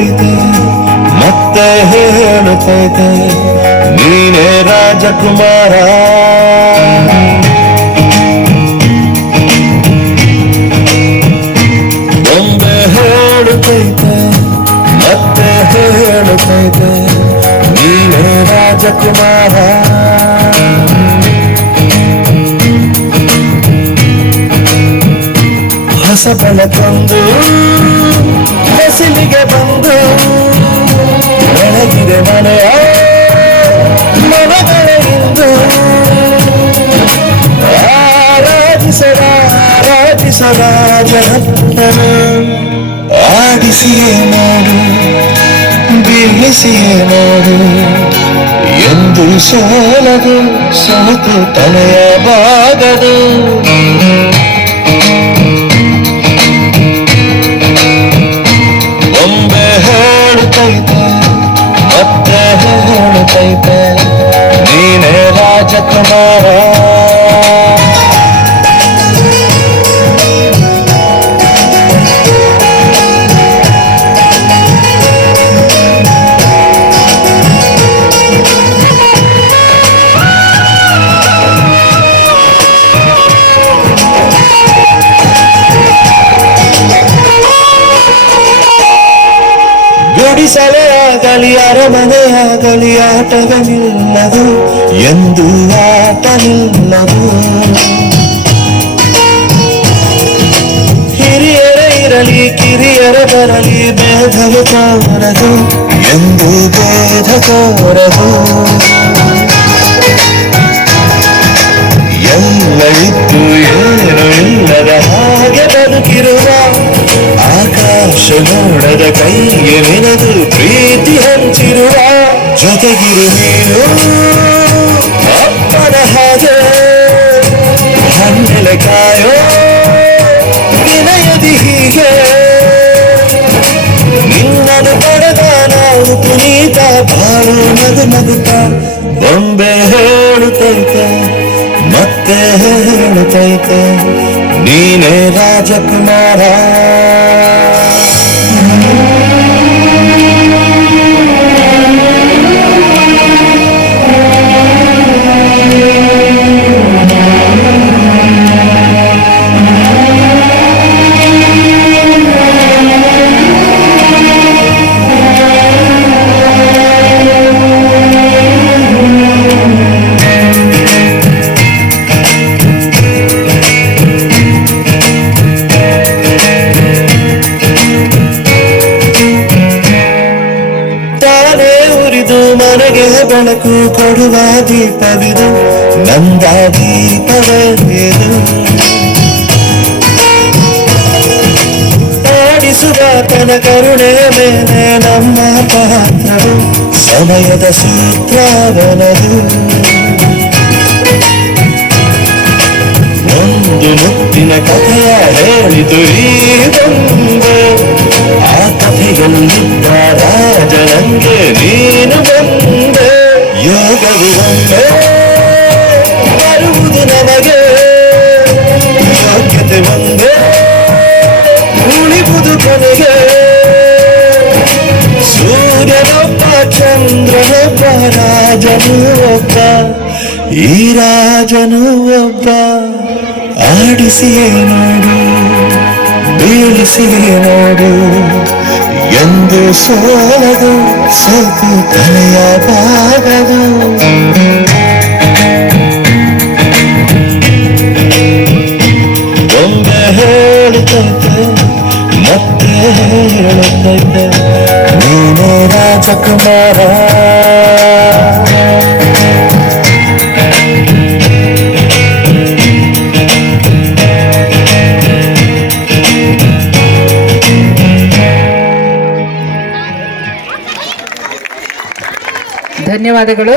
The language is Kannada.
ಹೇಳುತ್ತೈತೆ ಮತ್ತೆ ಹೇಳುತ್ತೈತೆ ನೀನೇ ರಾಜಕುಮಾರ. ಒಮ್ಮೆ ಹೇಳುತ್ತೈತೆ ಮತ್ತೆ ಹೇಳುತ್ತೈತೆ ನೀನೇ ರಾಜಕುಮಾರ. ಹೊಸ ಬೆಳಕೊಂದು ಬಿಸಿಲಿಗೆ ಬಂದು ಬೆಳಗಿದೆ ಮನೆಯ ಮನಗಳ ಇಂದು. ಆರಾಧಿಸರಾಜರತ್ನನ ಆಡಿಸಿಯೇ ನೋಡು ಬೀಳಿಸಿಯೇ ನೋಡು ಎಂದು ಸೋಲದು ಸೋತು ತಲೆಯಬಾಗದು. ಒಮ್ಮೆ ಹೇಳುತ್ತೈತೆ ಮತ್ತೆ ಹೇಳುತ್ತೈತೆ ನೀನೇ ರಾಜಕುಮಾರ. ಗುಡಿಸಲೇ ಆಗಲಿ ಅರಮನೆಯಾಗಲಿ ಆಟವೇ ನಿಲ್ಲದು ಎಂದು ಆಟ ನಿಲ್ಲದು. ಹಿರಿಯರೇ ಇರಲಿ ಕಿರಿಯರೇ ಬರಲಿ ಭೇದವು ತೋರದು ಎಂದು ಭೇದ ತೋರದು. ಎಲ್ಲ ಇದ್ದು ಏನು ಇಲ್ಲದ ಹಾಗೆ ಬದುಕಿರುವ ಆಕಾಶ ನೋಡದ ಕೈಗೆ ನೆನೆದು ಪ್ರೀತಿ ಹಂಚಿರುವ ಜೊತೆಗಿರು ನೀನು ಅಪ್ಪನ ಹಾಗೆ ಹಣ್ಣೆಲೆ ಕಾಯೋ ವಿನಯದಿ ಹೀಗೆ. ನಿನ್ನನ್ನು ಪಡೆದ ನಾವು ಪುನೀತ ಬಾಳು ನಗು ನಗುತ್ತ. ಬೊಂಬೆ ಹೇಳುತ್ತೈತೆ ಮತ್ತೆ ಹೇಳುತ್ತೈತೆ ನೀನೇ ರಾಜಕುಮಾರ. ಮನೆಗೆ ಬೆಳಕು ಕೊಡುವ ದೀಪವಿದು ನಂದ ದೀಪವೇ ಇದು. ಆಡಿಸುವ ತನ ಕರುಣೆಯ ಮೇಲೆ ನಮ್ಮ ಪಾತ್ರವು ಸಮಯದ ಸೂತ್ರವನದು. ಒಂದು ಮುತ್ತಿನ ಕಥೆಯ ಹೇಳಿತು ಈ ಬಂದೆ ಆ ಕಥೆಯಲ್ಲಿದ್ದ ರಾಜನಂಗೆ ನೀನು ಬಂದೆ. ಯೋಗವು ಒಂದೇ ಬರುವುದು ನಮಗೆ ಯೋಗ್ಯತೆ ಒಂದೇ ಉಳಿವುದು ಕೊನೆಗೆ. ಸೂರ್ಯನೊಬ್ಬ ಚಂದ್ರನೊಬ್ಬ ರಾಜನು ಒಬ್ಬ ಈ ರಾಜನು ಒಬ್ಬ. ಆಡಿಸಿಯೇ ನೋಡು ಬೀಳಿಸಿಯೇ ನೋಡು ಎಂದು ಸೋಲದು ಸೋತು ತಲೆಯ ಬಾಗದು. ಒಮ್ಮೆ ಹೇಳುತ್ತೈತೆ ಮತ್ತೆ ಹೇಳುತ್ತೈತೆ ನೀನೇ ರಾಜಕುಮಾರ. ಧನ್ಯವಾದಗಳು.